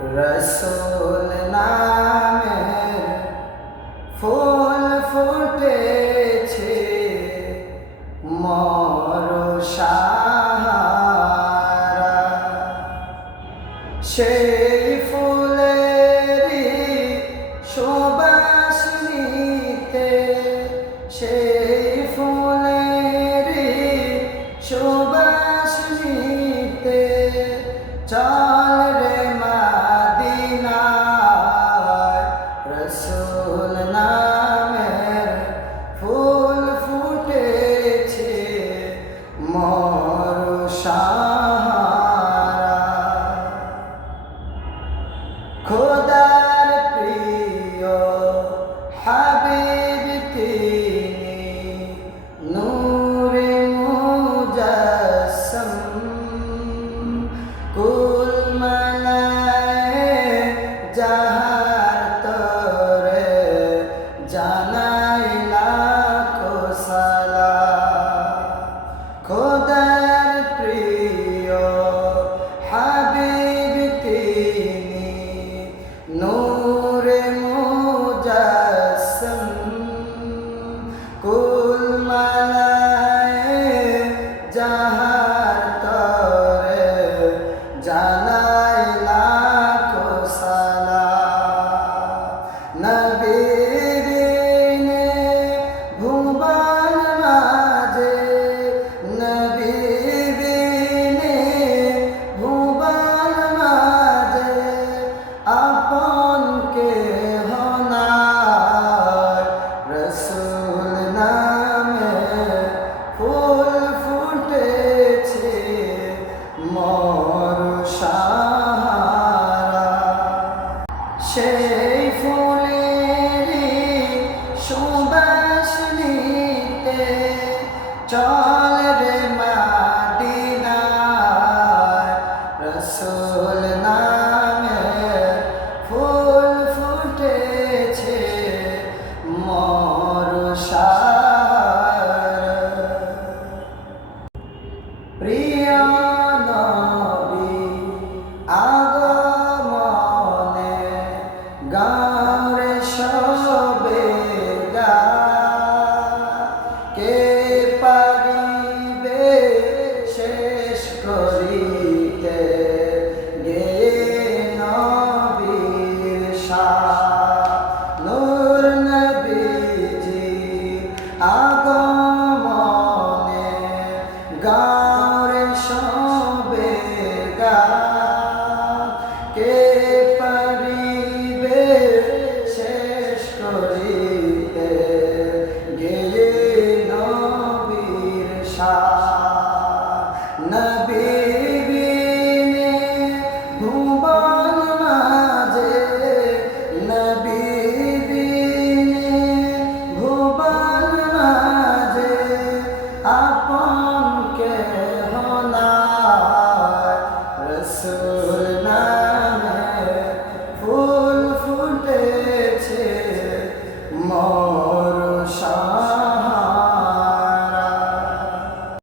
রসুল নামের ফুল ফুটেছে মোর সাহারা, সেই ফুলেরই সুবাস নিতে, সেই ফুলেরই সুবাস নিতে চল রে মদিনায়। রসুল নামের ফুল ফুটেছে মোর সাহারা, খোদার প্রিয় হাবিব তিনি, নূরে মুজাসসম, কুল মালায়ে যাহার তরে জানাই লাখো সালাম। খোদার প্রিয় হাবিব তিনি, নূরে মুজাসসম, কুল মালায়ে যাহার তরে জানাই লাখো সালাম। নবী বিনে ভুবন মাঝে, নবী বিনে ভুবন মাঝে আপন কেহ নাই। রসুল নামে ফুল ফুটেছে মোর সাহারা, সেই ফুলেরই সুবাস নিতে চল রে মদিনায়। রসুল নামে ফুল ফুটেছে মোর সাহারা। প্রিয় নবী আগমনে গাঁরে সবে গা, কে পারিবে শেষ করিতে গেয়ে নবীর শান। নূর নবীজি আগমনে গাঁরে সবে গা, কে পারিবে শেষ করিতে গেয়ে নবীর শান।